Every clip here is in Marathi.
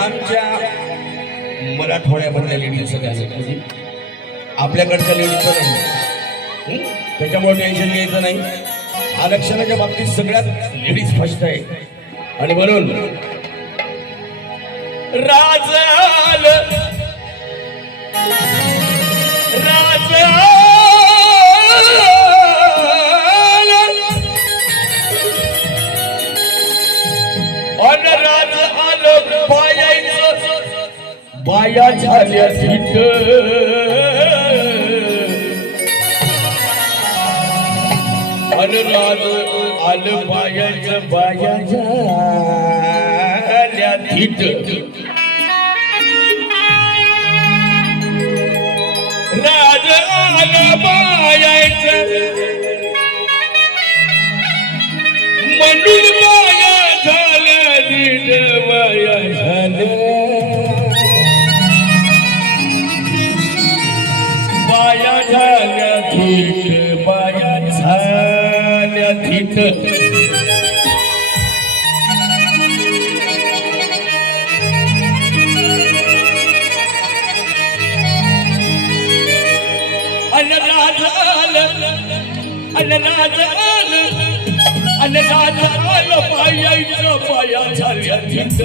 आमच्या मराठवाड्यामधल्या लेडीज आपल्याकडच्या लेडीज नाही, त्याच्यामुळे टेन्शन घ्यायचं नाही. आरक्षणाच्या बाबतीत सगळ्यात लेडीज फर्स्ट आहे. आणि म्हणून राजाल बाया झाल्या तिथ राज आलं बायाच्या बाया झाल्या तिथ राज आलं बायाचं म्हणून बाया झाल्या तिथ बाया झाल्या बाया झाल्या धीट बाया झाल्या धीट अनराज आलं बायाचं बाया झाल्या धीट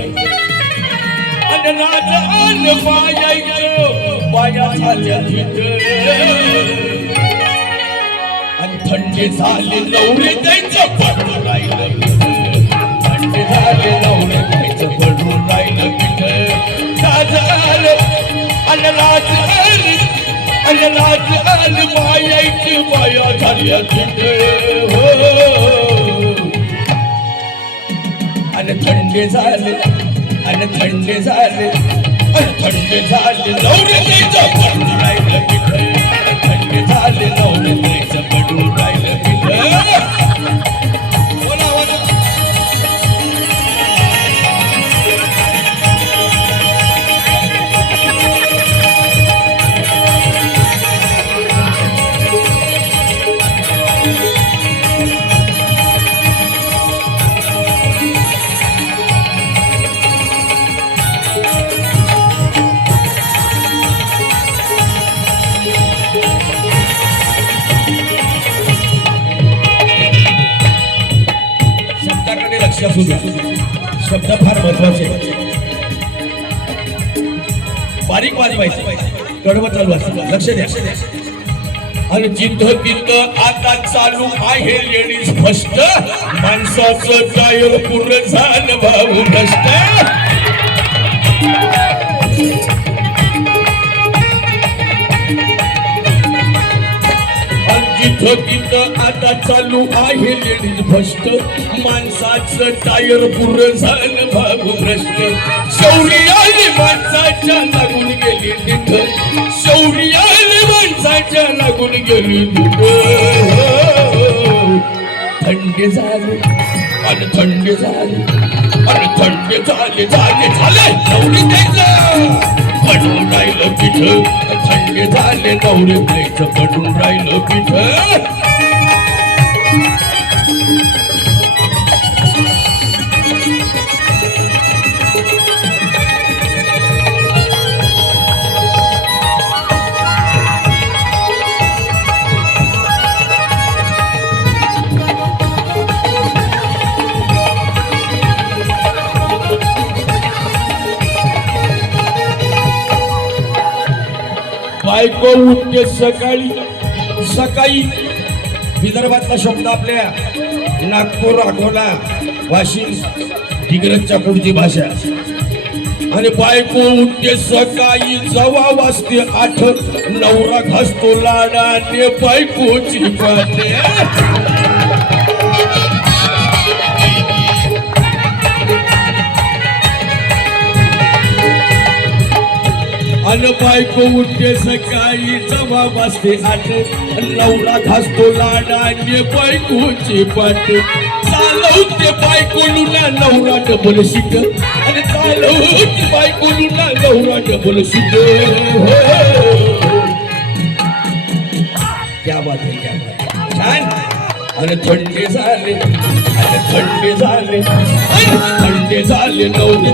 अनराज आलं बायाचं बाया झाल्या धीट आणि थंडी झाले नवरे द्यायचं पडून राहिलं थंडी झाले नवरे द्यायचं पडून राहिलं पिठ राज आलं अनराज आलं बायाची बाया झाल्या धीट हो आणि थंडी झाले आणि थंडी झाले नवरे द्यायचं पडून राहिलं पिठ थंडी झाले नवरे द्यायचं पडून राहिलं पिठ बोला बोला शब्द फार महत्वाचे, बारीक वाजवायचे, कडवं चालवायचं, लक्ष द्या. आणि जिथं तिथं आता चालू आहे लेडीज फर्स्ट माणसाचं टायर पूर्ण झालं भाऊ भ्रष्ट जिथं तिथं आता चालू आहे लेडीज फर्स्ट माणसाचं टायर पूर्ण झालं भाऊ भ्रष्ट शौर्य आली माणसाच्या लागून गेली तिथं शौर्य आली माणसाच्या लागून गेली तिथं थंडी झाली आणि थंडी झाली आणि थंडी झाली नवरी द्यायचं पडून राहिलं पिठ थंडी झाले नवरी द्यायचं पडून राहिलं पिठ बायको उठते सकाळी सकाळी विदर्भातला शब्द आपल्या नागपूर अकोला वाशिम दिग्रजच्या पुढची भाषा आणि बायको उठते सकाळी जवा वाजते 8 नवरा घासतो लाडाने बायकोची पाते आणि बायको उठते सकाळी जवा वाजते 8 नवरा घासतो लाडाने बायकोची पाते चालवते बायकोलूला नवरा डबल सीट आणि चालवते बायकोलूला नवरा डबल सीट क्या बात आहे क्या बात छान आणि थंडी झाले आणि थंडी झाले थंडी झाले नवरी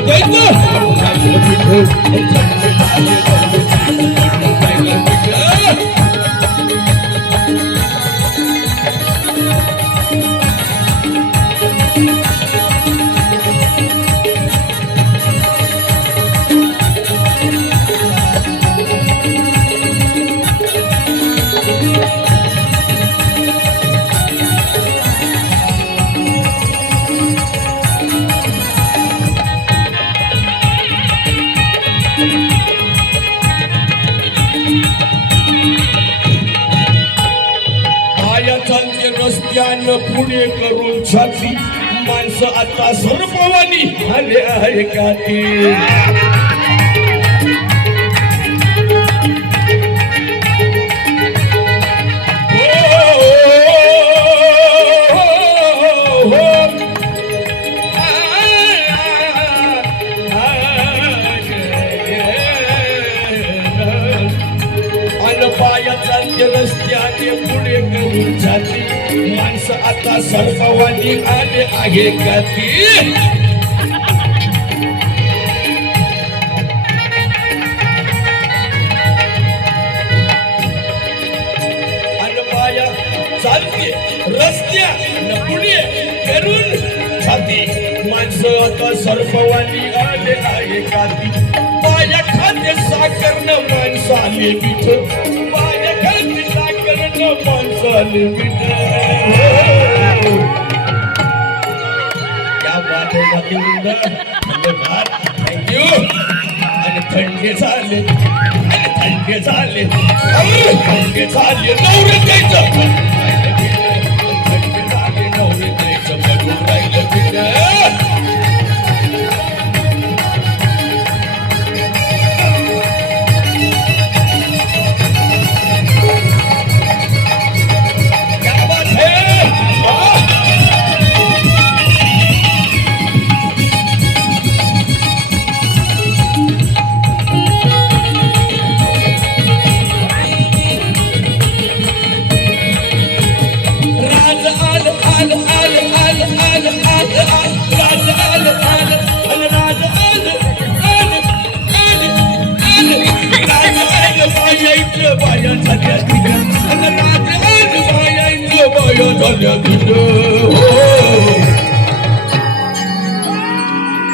रस्त्यानं पुढे करून छाती माणसं आता सर्ववानी आले आहे का ते रस्त्याने पुढे करून जाती माणसं आता सर्ववानी आले आहे का ती आणि बाया चालते रस्त्याने पुढे करून जाती माणसं आता सर्ववानी आले आहे का ती बाया खाते साखर न माणसाले पीठ बाया खाते साखर न माणसाले पीठ क्या बात है बाकी मुंडा धन्यवाद थँक्यू आणि थंडे झाले थंडे झाले थंडे झाले नवरे द्यायचं थंडे झाले नवरे द्यायचं बघून राहिलं पीठ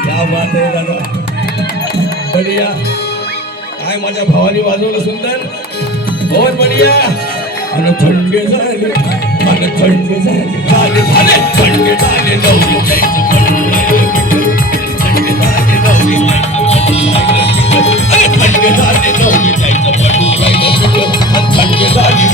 क्या बात आहे दादा बढिया काय माझ्या भावाने वाजवलं सुंदर बहुत बढिया आणि थंडे झाले आणि थंडे झाले झाले थंडे झाले नवरी थंडे झाले नवरी थंडे झाले नवरी थंडे झाले